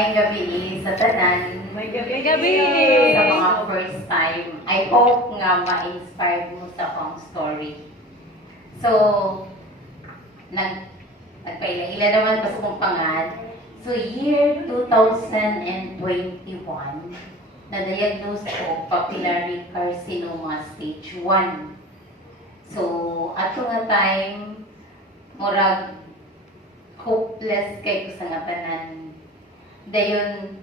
May gabi sa tanan. May gabi. Sa mga first time. I hope nga ma-inspire mo sa akong story. So, nagpaila-ila naman pa sa mong pangan. So, year 2021, na-diagnose ko papillary carcinoma stage 1. So, ato nga time, murag hopeless kay ko sa nga tanan. Dayon,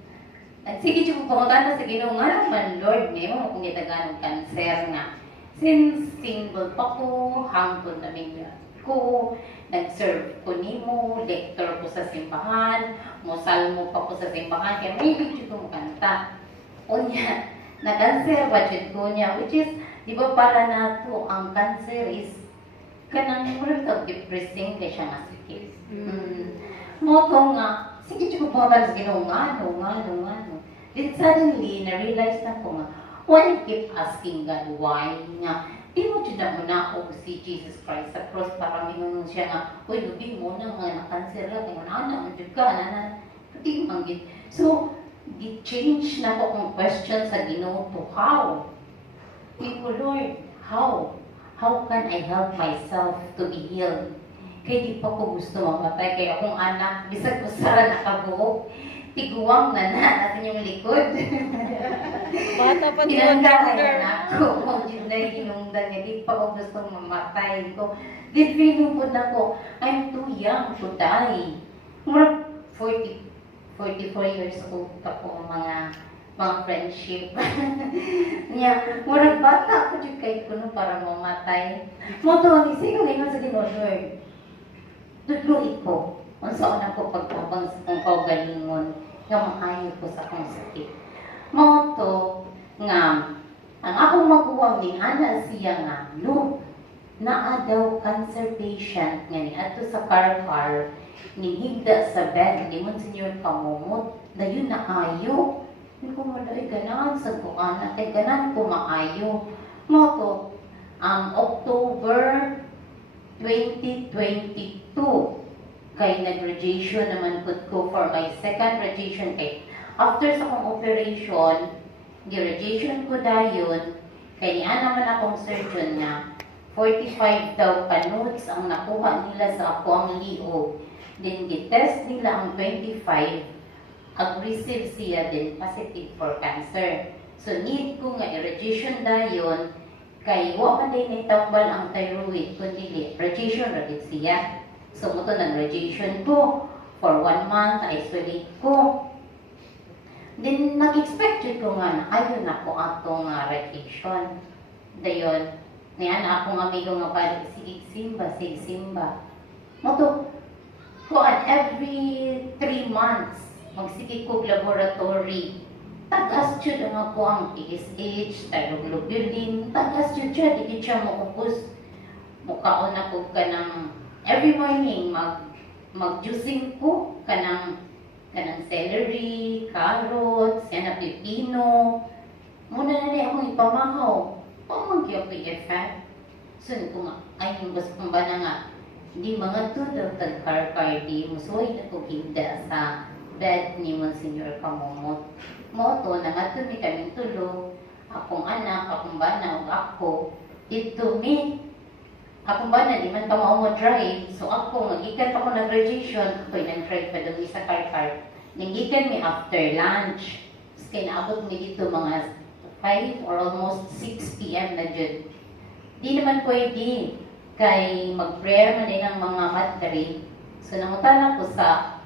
sige siya pupunta na sa Ginoo nga naman, Lord, ngayon mo kung itaganong cancer nga. Since single pa ko, hangtod na ko, nag-serve ko nimo, lector ko sa simbahan, musalmo pa ko sa simbahan, kaya may video ko mo kanta. O niya, na-cancer, budget ko niya, which is, di ba para na to, ang cancer is, kanang mula depressing na siya nga sakit. Moto nga, sige siya pupunta sa Ginoo nga, ano. Then suddenly, na-realize na ko nga, why I keep asking God why nga, di mo dyan na muna ako si Jesus Christ sa cross para minunong siya nga, uy, lubi mo na nga na-cancer lang, kaya na, dyan ka, pati manggit. So, di-change na ko kung question sa Ginoo to how? Iko, Lord, how? How can I help myself to be healed? Kaya di pa ko gusto mamatay. Kaya akong anak, bisag ko sara nakabuhok, tiguwang na natin yung likod. Bata pa di Tinanggalan ako. Kung yun na hinungdan niya, di pa ko gusto mamatay ko. Di feeling ko na ko, I'm too young to die. Murag 44 years old ako mga friendship. Niya, murag bata ako dyan kay kuno para mamatay. Mo to, ang isig ko ngayon sa Ginoo, Lord. Tutluit ko. Ang saan ako pagtabang sa kong kaugalingon nga maayo ko sa akong sakit. Mo to, nga, ang akong maguwang din, ana siya nga, look, naa daw cancer patient nga ni ato sa Carcar, nihigda sa bed, limon senior kamumot, dayon na ayo. Hindi ko malay ganan sa kong anak, kay ganan ko maayo. Mo to, October 2022, kay nag-radiation naman ko for my second radiation kay after sa kong operation, gi-radiation ko dayon, kay niya naman akong surgeon nga, 45 daw pa-notes ang nakuha nila sa ako ang liog. Then, gi-test nila ang 25, ag-receive siya din positive for cancer. So, need ko nga i-radiation dayon, kay wa man din itambal ang thyroid, kundi radiation ragit siya. So, mo to nag-radiation ko for 1 month, isolate ko. Then, nag-expect ko nga na ayun ako atong radiation. Dayon, niyan akong amigo nga pala, sige simba. Mo to, kuan every 3 months, magsige ko laboratory. Tagas yun ang ako ang TSH, thyroglobulin, tagas yun siya, di siya maupos. Mukhaon ako ka ng every morning, mag-juicing ko ka ng celery, carrots, yan na pipino. Muna na rin akong ipamahaw. Pamagyo ko yung effect. So, ay yung gusto kong ba na nga, di mga tudor tag-car di musuhay na ko higda sa bed ni Monsignor Kamumot. Moto, nangato ni kaming tulog, akong anak, akong bana, o ako, ito me. Akong bana, di man pa mo drive, so ako, nagikan pa ko nag-graduation, ako'y nag-drive pa doon sa car. Nagikan mi after lunch. Tapos kaya naabot mi dito mga 5 or almost 6 p.m. na dyan. Di naman pwede, kay mag-prayer man din ang mga madre. So, nangutan ako sa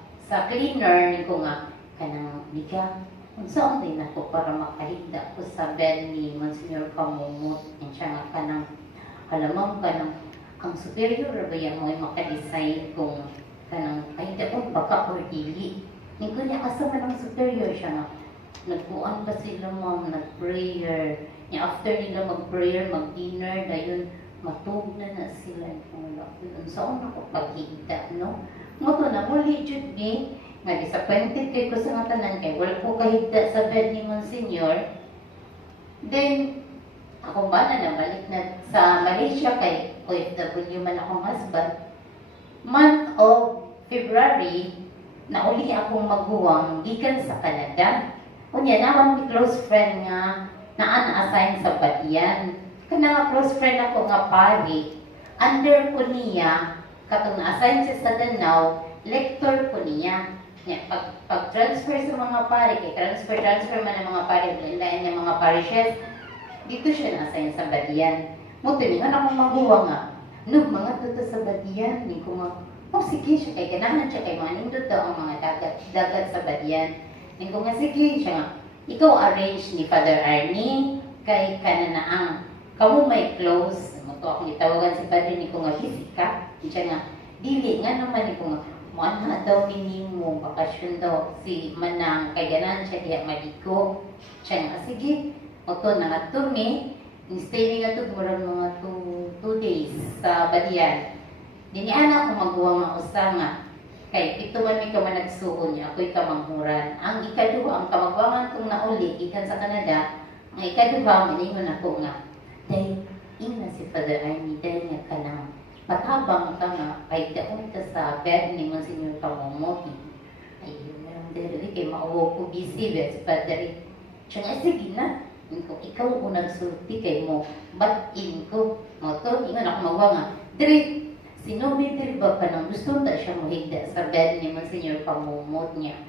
cleaner, ni ko nga, kanang biga, kung saan din ako para makahigda ko sa bed ni Monsignor Kamumot. Yan siya nga kanang, halamang kanang, ang superior ba yan mo ay makadecide kung kanang, ay daon baka or dili. Ni ko niya kasama ng superior siya nga, nagbuan pa sila ma'am, nag-prayer. After nila mag-prayer, mag-dinner, dayon, matug na sila. Saan ako paghigda, no? Moto na muli jud ni nga disappointed kay ko sa nga tanan kay wala ko kahigda sa bed ni Monsignor. Then ako ba na nabalik na sa Malaysia kay OFW man akong husband. Month of February, nauli akong maguwang gikan sa Canada. Unya naman mi close friend nga naa na-assign sa Badian. Kana nga close friend ako nga pari, under ko niya, katong na-assign siya sa Danau, lector ko niya. Nya, pag-transfer sa mga pari, kay transfer man ang mga pari, lain ng mga parishes, dito siya na-assign sa Badian. Muto ni nga akong maguwa nga, no, mga tuto sa Badian, ni ko nga, oh sige siya, kay ganahan siya, kay mga nindot daw ang mga dagat sa Badian. Ni ko nga, sige siya nga, ikaw arrange ni Father Arnie, kay kananaang, kamu may close, muto akong itawagan si Padre, ni ko nga, bisika, siya nga, dili nga naman, ni ko nga, mana daw minimo, bakasyon daw, si Manang, kay ganahan siya, diya maliko, siya nga, sige, muto na nga tumi, stay nga ito, mga 2 days sa Badian. Diniana ko magawa nga usa nga. Kay ito man may kaman nagsuon niya, ako'y kamanghuran. Ang ikaduha, ang kamagwangan kong nauli, ikan sa Canada, ang ikaduha, maningon ako nga. Dahil, ina si Father Arnie, dahil nga ka na, patabang ka nga, kay daon ka sa bed ni Monsignor Pamomoti. Ayun, meron dahil, kay mauwo ko busy, si Father. Siya nga, sige na. Kung ikaw ang nagsulti kay mo, ba't-in ko? Moto, ingon ako magawa nga. Diri, sinubi diri ba pa nang gusto ta siya mohigda sa bed ni Monsignor Pamumot niya.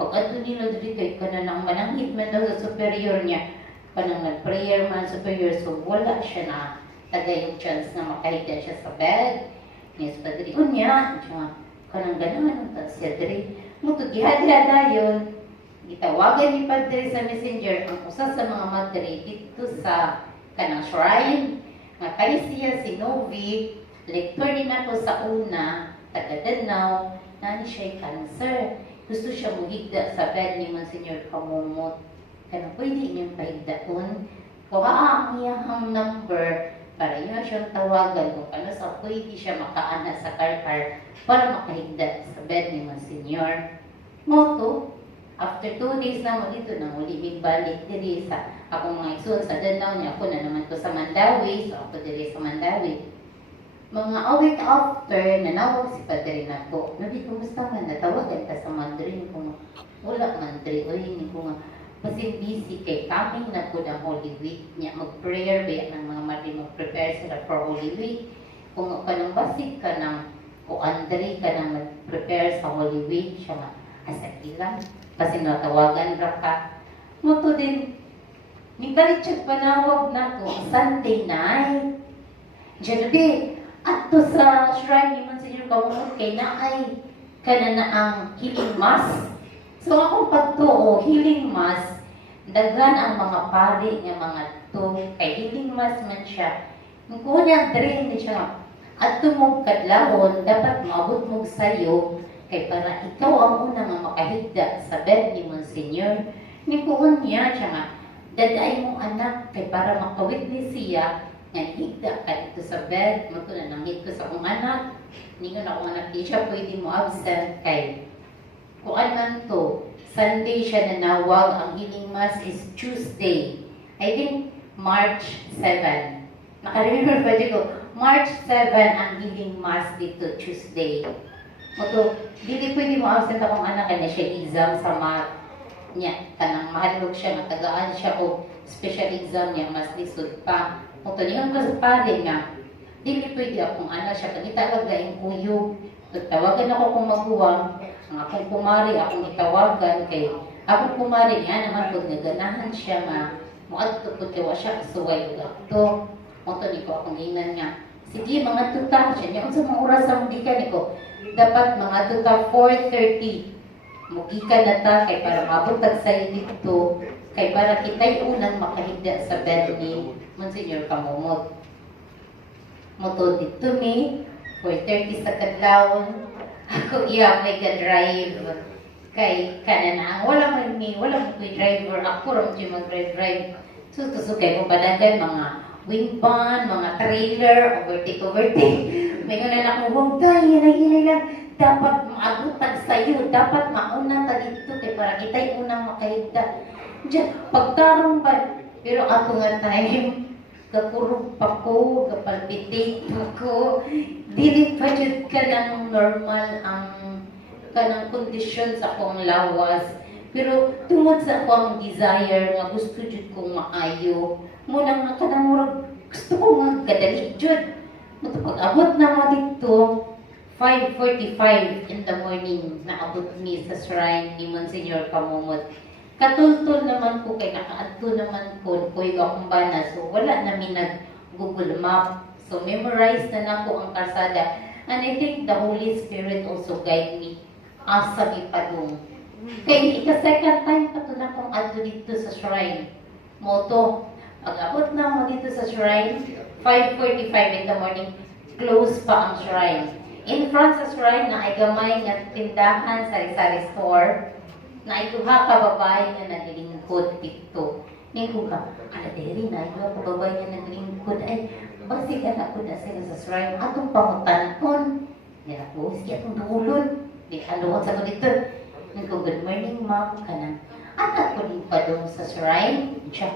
Pag ato nila diri kay kanang mananghid man daw sa superior niya, kanang nag-prayer man superior, so wala siya na tagayong chance na makahigda siya sa bed. Yes, pa diri unya, kanang ganahan ta siya diri. Muto gihadya dayon. Gitawagan ni Padre sa messenger ang usa sa mga madre dito sa kanang shrine nga kay siya si Novi, lector din ako sa una, taga Danau, nani siya'y cancer. Gusto siya muhigda sa bed ni Monsignor Pamumot. Kaya pwede niyong pahigdaon. Kuha ang iyahang number para yun siyang tawagan kung ano sa pwede siya makaana sa karkar para makahigda sa bed ni Monsignor. Moto, after 2 days na mo dito, nang uli balik diri sa akong mga igsoon sa Danau niya. Ako na naman to sa Mandawi, so ako diri sa Mandawi. Mga a week after, nanawag si Padre na ko. Nabi, kumusta man, natawagan ka sa Madrid ko nga. Wala Madrid, o hindi ko nga. Kasi busy kay coming na po ng Holy Week niya. Mag-prayer ba ng mga Madrid, mag-prepare sila for Holy Week. Kung kanang basik ka ng, o Andre ka nang mag-prepare sa Holy Week, siya nga, asakilang. Kasi natawagan ra ka. Muto din, nibalik siya panawag na ko, Sunday night. Diyan ato sa shrine ni Monsignor Pamumot kay naay kana na ang healing mass. So akong pagtuo, healing mass, daghan ang mga pari nga mga to, kay healing mass man siya. Kung niya drain siya, at tumog kadlawon, dapat maabot mong sayo, kay para ikaw ang una nga makahigda sa bed ni Monsignor. Nikuon niya siya nga, daday mong anak, kay para makawitness siya, nga higda ka dito sa bed, mo na nangit ko sa akong anak. Hindi ko na akong anak, di siya pwede mo absent kay kung man to, Sunday siya nanawag, ang healing mass is Tuesday. I think March 7. Naka-remember ba ko? March 7 ang healing mass dito, Tuesday. Moto, hindi pwede mo absent akong anak, kaya siya exam sa math niya. Kanang mahalog siya, matagaan siya o special exam niya, mas lisod pa. Kung talingan ko sa pare nga, hindi pwede akong anak siya, kung itawag na yung kuyo. Tawagan ako kung maguwang, ang akong kumari, akong itawagan, kay akong kumari niya naman kung naganahan siya nga, muadto po tiwa siya, suway ko ito. Kung ni ko akong inan nga, sige mga tuta siya, niya kung sa mga oras ang mugikan ko, dapat mga tuta 4:30, mugikan na ta, kay para mabutag sa'yo dito, kay para kita'y unang makahigda sa bed ni Monsignor Pamumot. Moto dito mi, 4:30 sa kadlawon, ako iya may ka-drive. Kay kanana, wala man ko'y driver, ako ram siya mag-drive. So kay kung padagan mga wing van, mga trailer, overtake. May nga na akong, huwag tayo, hinay lang. Dapat maabutag sa'yo, dapat mauna ta dito, kay para kita'y unang makahigda. Diyan, pagtarong ba? Pero ako nga time, kakurog pa ko, kapalpitate pa ko, dili pa dyan ka ng normal ang kanang kondisyon sa akong lawas. Pero tungod sa akong desire nga gusto jud kong maayo, muna nga kanang murag gusto ko nga kadali jud. Ito pag-abot na mo dito, 5:45 in the morning, naabot ni sa shrine ni Monsignor Kamumot. Katultol naman ko kay nakaadto naman ko kuy akong bana, so wala namin nag-Google Map. So memorize na nako ang kalsada. And I think the Holy Spirit also guide me asa ipadung. Kay ika-second time pa to na kong adto dito sa shrine. Moto, pag-abot na mo dito sa shrine, 5:45 in the morning, close pa ang shrine. In front sa shrine na ay gamay nga tindahan sa sari-sari store, na ay duha ka babae nga naglingkod dito. Ngayon ka, diri na duha ka babae nga naglingkod, ay basi ka na po na sila sa shrine, atong pangutanon. Yan ako, siya atong duulon. Di aluhot sa ko dito. Ngayon, good morning ma'am, kanang. At ako din pa doon sa shrine, siya.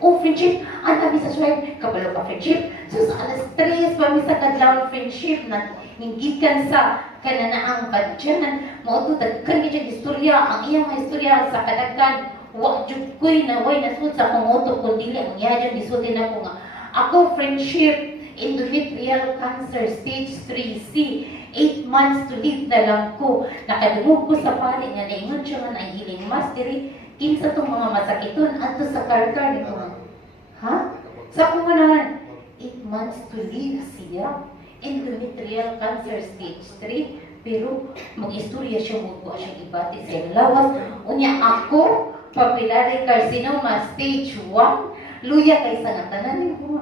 Oh, friendship, ang tabi sa shrine, kabalo ka friendship. So sa alas 3, pa mi sa kadlaw friendship na hinggikan sa kananaang badyan. Mauto, dagkan niya istorya, ang iyang mga istorya sa kadagkan. Wa jud ko'y naway nasud sa kumoto, kundi ang iya dyan isutin ako nga. Ako, friendship, endometrial cancer, stage 3C, 8 months to live na lang ko. Nakadungog ko sa pali nga naingon siya nga ang healing mastery. Kinsa itong mga masakiton ato sa karkar nito. Ha? Sa kumanahan, 8 months to live siya. Endometrial cancer stage 3. Pero mag-istorya siya, mugwa siyang ibati sa iyang lawas. Unya ako, papillary carcinoma stage 1. Luya kay sa ngatanan ko.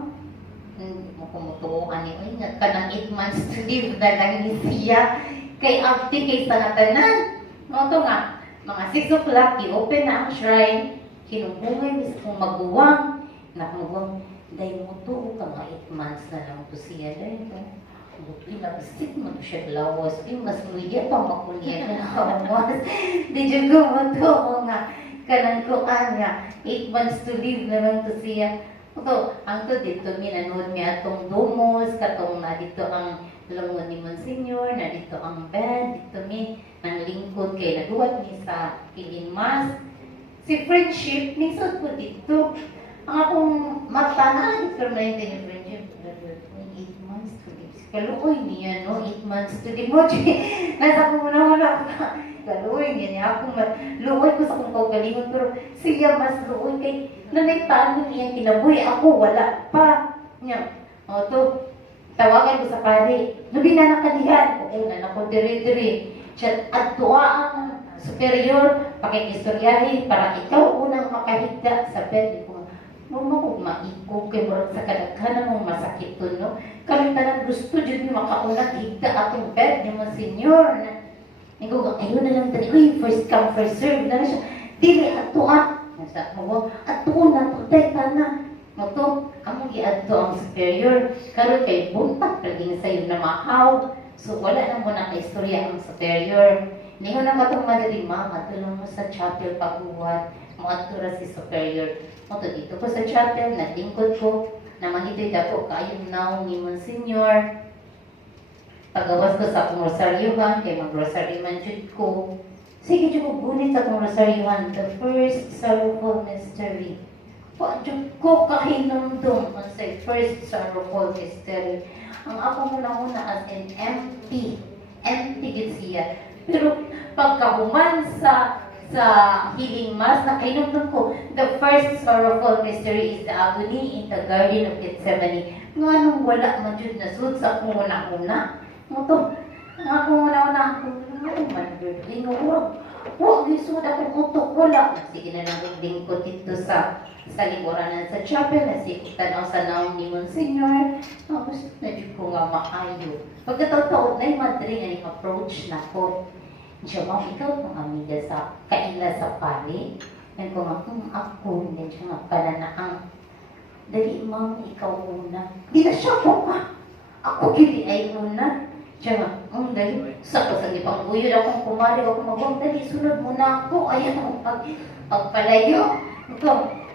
Kumutuan ni nga kanang 8 months to live na lang ni siya. Kay abti kay sa ngatanan. Mo to nga, mga 6 o'clock, i-open na ang shrine. Kinubungay, bis kong maguwang. Nakumugwang, dahil mo to, ka mga 8 months na lang to siya. Dahil to, buti na, bisit mo to siya lawas. Yung mas luya pa makuliya na nakawas. Di juga mo to, mga kanang kuan nga. 8 months to live na lang to siya. Ito, ang to dito, minanood niya atong dumos, katong na dito ang lungon ni Monsignor, na dito ang bed, dito mi, ng lingkod kay naduwat ni sa Pilimas. Si friendship, nisod ko dito. Ang akong mata na, pero na yung friendship, 8 months to live. Kaluoy niya, no? 8 months to live. Nasa ko muna kaluoy niya. Ako luoy ko sa kong kaugalingon, pero siya mas luoy kay nanaytaan niya kinabuhi. Ako, wala pa. Niya, o to, tawagan ko sa pari. Nabi na nakalihan. Okay, na ako diri-diri. Siya, at tuwa ang superior, pakikistoryahin para ikaw unang makahigda sa bed. Mama ko maikog kay murag sa kadaghanan mong masakit to, no? Kami talang gusto dyan yung makaunang higda atong bed ni Monsignor. Nagugag, ayun na lang tani, uy, first come, first serve na siya. Dili, ato Nasa mo, ato na, tutay ka na. Mato, among i-adto ang superior. Karoon kay buntak, laging sa'yo na mahaw. So, wala na mo na ka-istorya ang superior. Ningon na katong madarima, matulong mo sa chapel pag-uwat. Maadtura si superior. Mato dito ko sa chapel, natingkod ko, naman ito'y dako kayong naong ni Monsignor. Pagawas ko sa akong rosaryuhan, kay mag-rosary man jud ko. Sige jud ko gunit sa akong rosaryuhan, the first sorrowful mystery. Jud ko kahinumdum on sa first sorrowful mystery. Ang ako muna as in empty gid siya. Pero pagkahuman sa healing mass, nakainumdum ko, the first sorrowful mystery is the agony in the Garden of Gethsemane. Nga nung wala man jud nasud sa akong una-una. Moto, ang akong una-una, ano man jud, linurog. Huwag lisod akong utok, wala. Sige na lang lingkod dito sa linguranan sa chapel, nasikutan ako sa naong ni Monsignor. Tapos na jud ko nga maayo. Pagkataon-taon na yung madring ang approach na ko. Siya, ma'am, ikaw itong amiga sa kaila sa pali. Yan ko nga, ako, hindi siya nga pala na ang dali, ma'am, ikaw una. Di na siya ko, ako gili ay una. Siya nga, dali, sa ipang buyod akong kumari, ako mabang, dali, sunod muna ako. Ayan akong pagpalayo. Ito,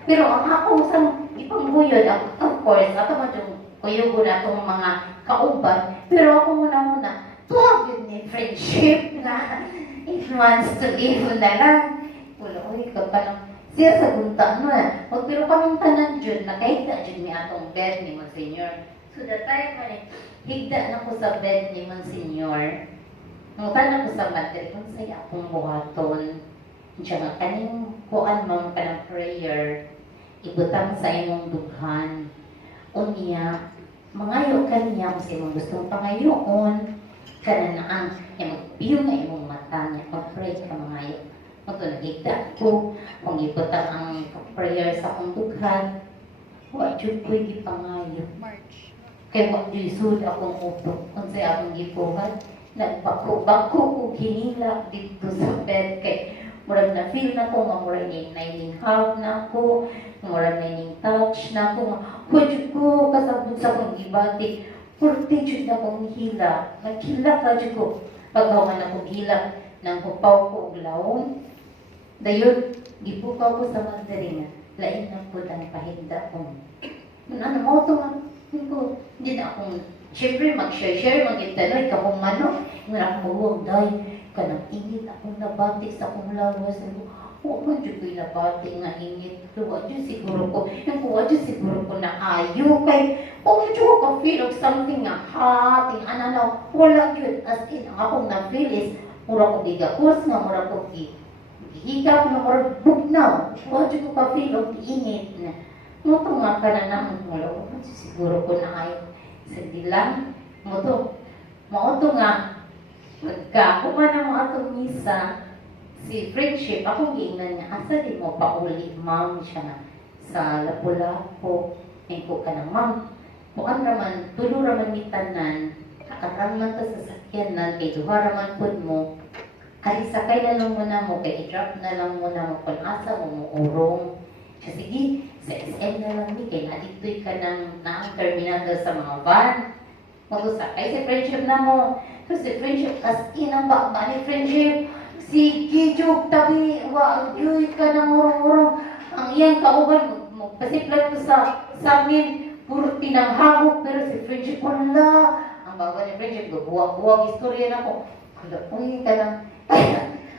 pero ang ako sa ipang buyod, of course, ako man yung kuyugo na itong mga kauban. Pero ako muna, tuwag yun ni friendship na months to live na lang. Wala, uy, ka pa lang. Siya sa gunta mo o pero kaming tanan dyan, nakahigda dyan ni atong bed ni Monsignor. So the time man higda na ko sa bed ni Monsignor. Nungutan na ko sa madre, kung saya akong buhaton. Diyan nga, kaning kuan mong ka ng prayer, ibutang sa imong dughan. Unya, mangayo ka niya kung sa imong gustong pangayoon, kananaan, magbiyo nga imong mata niya, mag-pray ka mangayo. Magtunagigda ko, kung ibutang ang prayer sa akong dughan, wa jud ko'y gipangayo. Kaya wa jud sud akong utok, kung sa akong gibuhat, nagbako-bako ko hinila dito sa bed kay murag na feel na ko nga murag ning hug na ko, murag ning touch na ko, hujud ko kasabot sa akong gibati, purti jud na akong hila, naghila ka jud ko, pagkawan akong hila, nang kupaw ko og lawom, dayon gipukaw ko sa mandarin, lain na po ang pahinda ko. Ano mo ito nga, hindi na akong, siyempre mag-share, mag-intanoy ka kung ano, yung akong day, kanang ingit akong nabati sa akong lawas, huwag man dyan ko'y nabati nga ingit, huwag dyan siguro ko, yung huwag dyan siguro ko na ayo, kay, huwag dyan ko ka-feel of something nga hot, yung ano, wala yun, as in, ang akong na-feel is, mura ko digakos nga, mura ko higap na mura bugnaw, huwag dyan ko ka-feel of ingit na, moto nga ka na naman mula, huwag siguro ko na ayo, sige lang, moto nga, pagka na mo atong misa, si friendship, akong giingnan niya, asa di mo pa uli, ma'am, siya na, sa Lapu-Lapu, may ko ka na, ma'am, bukan naman, tulo raman ni tanan, kakatang man ta sa sakyanan, kay duha raman pod mo, ay sakay na lang muna mo, kay i-drop na lang muna mo, kung asa mo urong, siya sige, sa SM na lang ni, kay nadito'y ka ng naang terminal sa mga van, mag-usakay si friendship na mo, kasi friendship, as in ang ba ni friendship, sige, Jog, tabi, wag, yuy ka ng urong-urong. Ang iyang kauban, magpasiplat ko sa amin, puro tinanghagok, pero si friendship, wala. Ang bawa ni friendship, buwag-buwag, istorya na ko. Kala, uy, ka lang.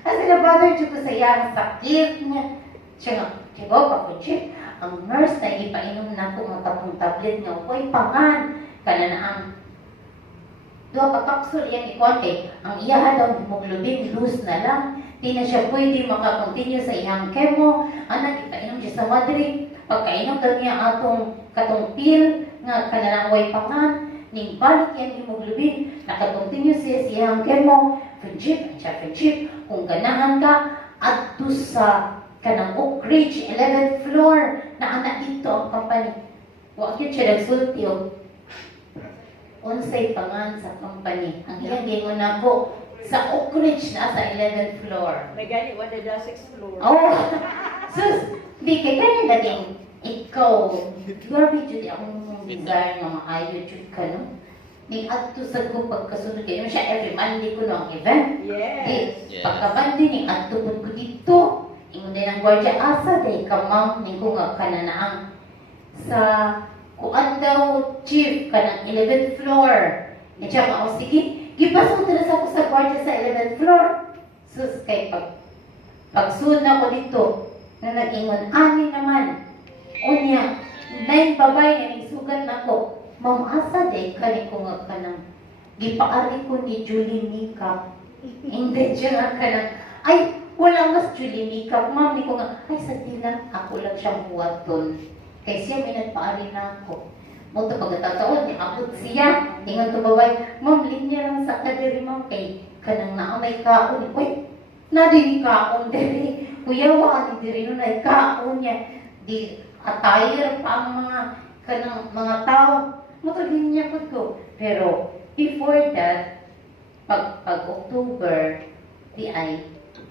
Kasi na-bother ko sa iyang sakit niya. Siya nga, siya ka, friendship, ang nurse na ipainom na ko ng tapong tablet niya, uy, pangan, kana na ang doon kapapsul yan ikuan kay ang iyaha daw hemoglobin loose na lang. Di na siya pwede makakontinue sa iyang chemo. Anak, ipainom siya sa madre. Pagkainom daw niya katong pill nga kananaway pangan. Ning balik yan hemoglobin. Nakakontinue siya sa iyang chemo. Friendship. Kung ganahan ka, adto sa kanang Oak Ridge, 11th floor, na anak dito ang company. Huwag yun siya nagsulti o unsay pangan sa company. Ang iyang gingon nako sa Oak Ridge na sa 11th floor. May gani, wala na 6th floor. Oh! Sus, di kay kanya laging ikaw, grabe jud akong desire nga maayo jud ka, no? Ning adto sa ko pagkasunod kayo siya every Monday ko no ang event. Yes. Pagka-Monday ning adto pud ko dito. Ingon din ang gwardiya asa day ka ma'am ning ko nga kananaang sa kuan daw chief kanang 11th floor. E siya mao sige, gipasok na sa ako sa gwardiya sa 11th floor. Sus kay pagsun na ko dito na nag-ingon ani naman. Unya, 9 babay nga isugat nako. Ma'am asa day kani ko nga kanang gipaari ko ni Julie Nika. Hindi siya nga kanang ay wala mas Julie Nika. Ma'am ni ko nga ay sa dilang ako lang siyang buwaton. Kay siya may nagpaari na ako. Mo to pagkatataon, abot siya. Ingon to babay, ma'am, linya lang sa kadiri ma'am kay kanang naamay kaon. Uy, nadi kaon diri. Kuya wa ni diri no nay kaon niya. Di attire pa ang mga kanang mga tao. Mo to linya pud ko. Pero before that, pag October, di ay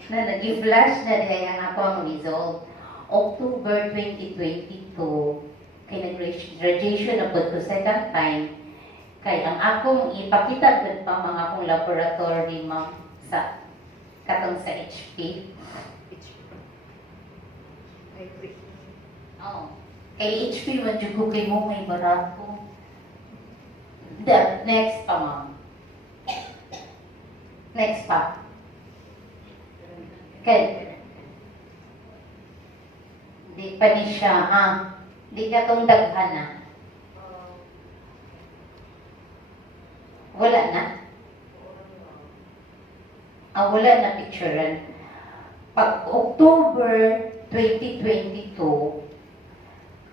na nag-flash na di ang ako ang result. October 2022, kay nag-radiation na po ko second time, kay ang akong ipakita doon pa mga akong laboratory ma'am sa katong sa HP. Oh. Kay HP man jud ko kay mo may barato. Next pa ma'am. Next pa. Kay, di pa ni siya, ha? Di ka tong daghan na. Wala na? Wala na picturean. Pag October 2022,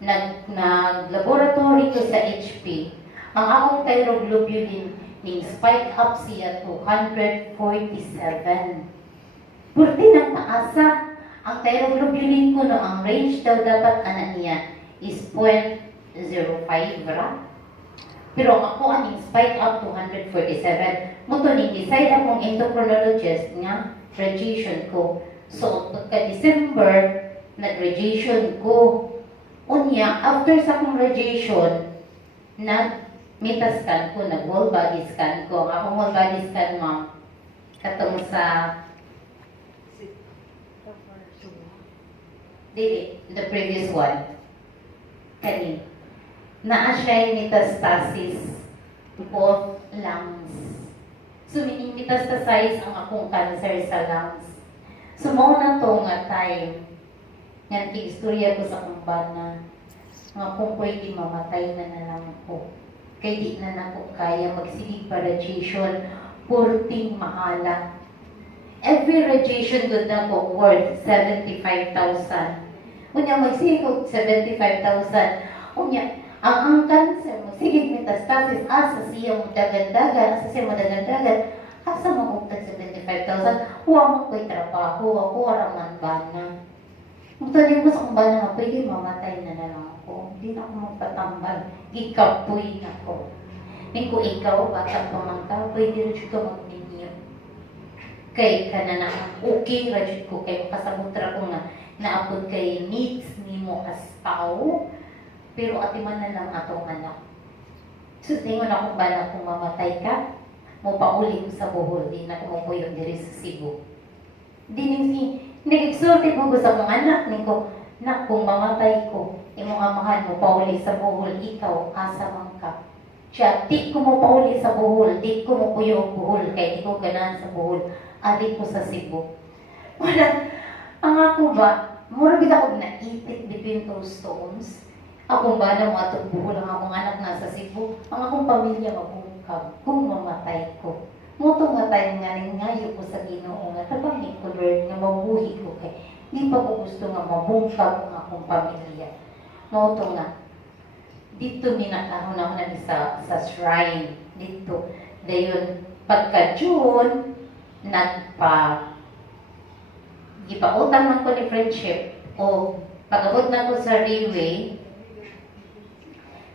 nag-laboratory ko sa HP, ang akong thyroglobulin ning spike up siya 247. Purti ng taasa. Ang thyroglobulin ko no, ang range daw dapat ana niya is 0.05, ra? Pero ako ang spike up 247. Muto ning decide akong endocrinologist nga radiation ko. So, pagka-December, nag-radiation ko. Unya, after sa akong radiation, nag-metascan ko, nag-whole body scan ko. Ang akong whole body scan, ma'am, katong sa the previous one. Kani. Naa siya metastasis both lungs. So, metastasize ang akong cancer sa lungs. So, mao na to nga time nga istorya ko sa akong bana nga kung pwede mamatay na lang ko. Kay di na nako kaya magsigig pa radiation, purting mahala. Every radiation good na ko worth 75,000. Unya magsigig og 75,000. Unya ang cancer magsigig metastasis asa siya mo dagan-dagan, asa siya mo dagan-dagan, asa mo og 75,000. Huwag mo ko'y trabaho, ako araman bana. Magtali ko sa kong bana nga pwede mamatay na lang ako. Hindi na ako magpatambal. Ikapoy na ko. Ning ko ikaw, bata pa man ka, pwede rin ka magninyo. Kay ka na okay rin ko, kay kasabutra ko nga, naapod kay needs ni mo as tao, pero atiman na lang atong anak. So, tingon akong bala kung mamatay ka, mo pauli ko sa Bohol, di na kumupuyo diri sa Cebu. Di nag-exulti ko sa mga anak ni ko, na kung mamatay ko, imong amahan mo pauli sa Bohol, ikaw, asa man ka. Siya, di ko mo pauli sa Bohol, di ko mo puyo og Bohol, kaya di ko ganahan sa Bohol, adi ko sa Cebu. Wala, ang ako ba, mura bita ko naitik between those stones. Akong ba na mga tugbuhol ang akong anak nasa Cebu, ang akong pamilya mabungkag kung mamatay ko. Muto nga tayo nga ngayo ko sa Ginoo nga tabangin ko Lord nga mabuhi ko kay di pa ko gusto nga mabungkag ang akong pamilya. Muto nga dito minatahon ako na sa shrine dito. Dayon pagka June gipautang man ko ni friendship o pag-abot na ko sa Railway,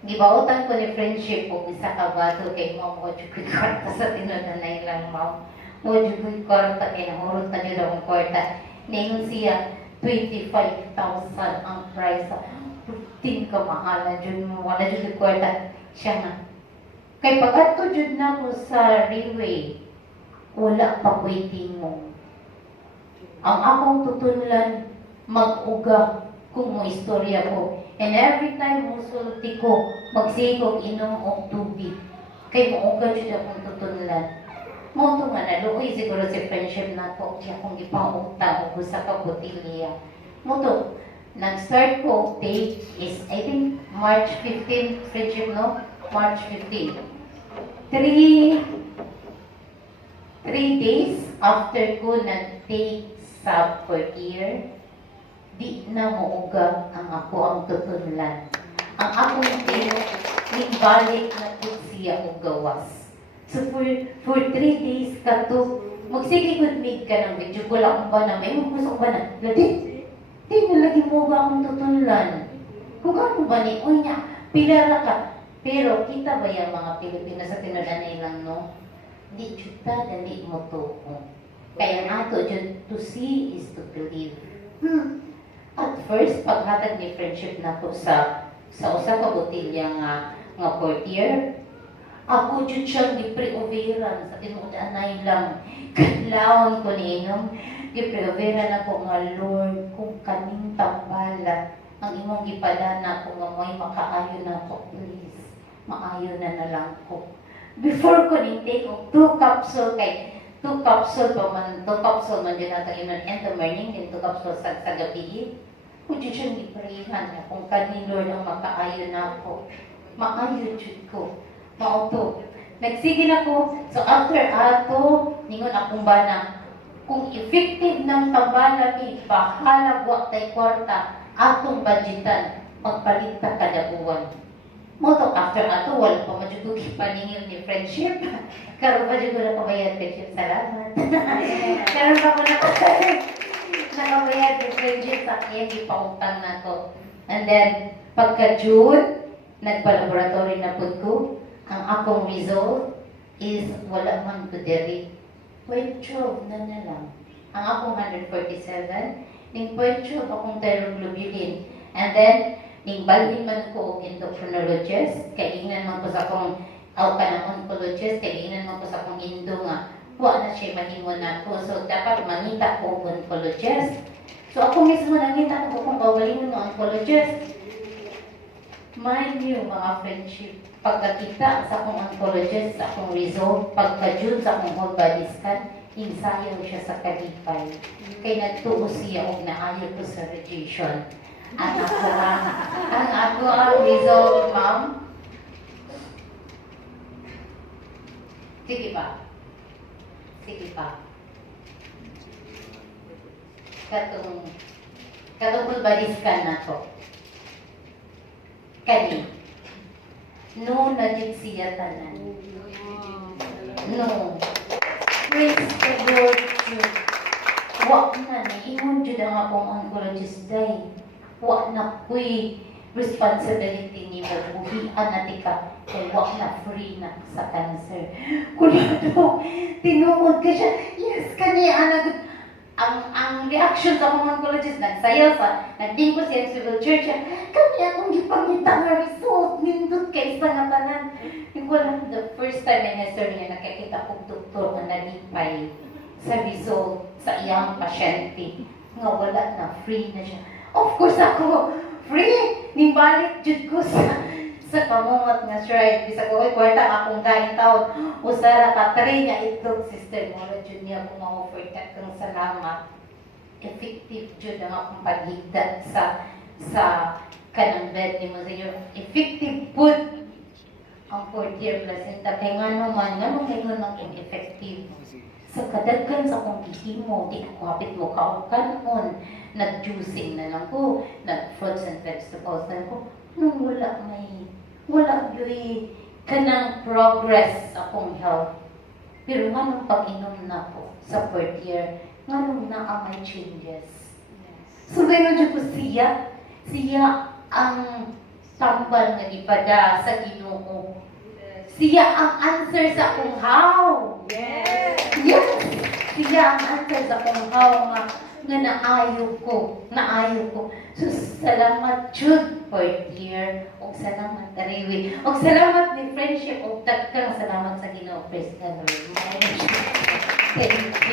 gibautan ko ni friendship o isa ka bato kay mo mo jukoy kwarta sa tinudanay lang mo. Mo jukoy kwarta kay nahurot na niyo akong kwarta. Ningon siya 25,000 ang price. Tin ka mahala jud mo wala jud kwarta siya nga. Kay pag-adto jud na ko sa Railway, wala pa waiting mo. Ang akong tutulan mag-uga kung mo istorya ko. And every time musulti ko, magsigog inom og tubig. Kay muuga jud akong tutunlan. Mo to nga naluoy siguro si friendship na ko siya kung gipaungta og usa ka botilya. Mo to nag-start ko date is I think March 15 friendship no? March 15. 3 days after ko nag-take sa 4th year, di na muuga ang ako ang tutunlan. Ang akong balik na po siya og gawas. So for 3 days ka to, magsige good meet ka ng video ko lang ba na may gusto ba na, di na lagi muuga akong tutunlan. Kung ano ba ni, uy niya, pilara ka. Pero kita ba yung mga Pilipino sa tinulanay lang, no? Di chuta, dali mo to. Kaya nga to, to see is to believe. At first, paghatag ni friendship na ko sa usa ka botilya nga 4th year, ako jud siyang gipre-overan sa tinudanay lang. Kadlawon ko niinom, gipre-overan ako nga Lord, kung kaning tambala ang imong gipadana ko nga may makaayo na ko, please, maayo na lang ko. Before ko ni take og 2 capsule kay 2 capsule pa man, 2 capsule man dyan natin inon in the morning, din 2 capsule sa gabi. Kung dyan siyang iparehan niya, kung kani Lord ang makaayo na ako, maayo dyan ko, mauto. Nagsige na ko, so after ato, ningon akong bana, kung effective ng tabana ni, bahala buwak tay kwarta, atong budgetan, magpalit ta kada buwan. Moto after ato, wala pa majugo paningil ni friendship. Karon pa jugo na kabayad friendship. Salamat. Karon pa ko na nakabayad ni friendship sa iya gipautang na to. And then, pagka June, nagpa-laboratory na pud ko. Ang akong result is wala man to diri. 0.12 na lang. Ang akong 147, ning 0.12 akong thyroglobulin. And then, ning balhin man ko og endocrinologist, kainan man ko sa akong kanang oncologist, kainan man ko sa akong indo nga wa na siya mahimo na ko. So dapat mangita ko og oncologist. So ako mismo nangita ko kung kaugalingon ng oncologist. Mind you, mga friendship, pagkakita sa akong oncologist, sa akong result, pagka-June sa akong whole body scan, insayaw siya sa kalipay. Kay nagtuo siya og naayo ko sa radiation. Ang ako ang result, ma'am. Sige pa. Katong full body scan na to. Kani. No, na-did siya tanan. No. Praise the Lord. Wa na, ingon jud ang akong oncologist day. Wa na ko'y responsibility ni mo. Buhian na tika. Kaya wa na free na sa cancer. Kulado, tinuod ka siya. Yes, kaniya, anak. Ang reaction sa akong oncologist, nagsayaw sa, nagdingko siya sa civil church. Kami akong gipangita nga result. Nindot kay isa nga tanan. Yung lang, the first time in history niya, nakikita kong doktor na nalipay sa result sa iyang pasyente. Nga wala na, free na siya. Of course ako, free! Nimbalik jud ko sa kamungat nga strike. Bisa ko, kwarta akong kain taon. Usara ka, tari niya itong sister mo. Jud niya kung ma-offer ka kang salamat. Effective jud ang akong paghigdat sa kanang bed ni mo sa iyo. Effective food ang 4th year placenta. Kaya nga naman, nga nung ngayon ang ineffective. Sa kadagkan sa kong gihimo, di ko kapit mo kaukanon. Nag-juicing na lang ko, nag-fruits and vegetables na lang ko. Nung wala yung kanang progress sa akong health. Pero nga nung pag-inom na ko sa 4th year, nga nung may changes. So gano'n dyan ko siya ang tambal nga ipada sa Ginoo. Siya ang answer sa akong how. Yes! Yes! Siya ang answer sa akong how nga naayo ko. So, salamat Jude, 4th year. O salamat Tariwi. O salamat ni friendship. O tagkang salamat sa Ginoo. Praise the Lord. Thank you.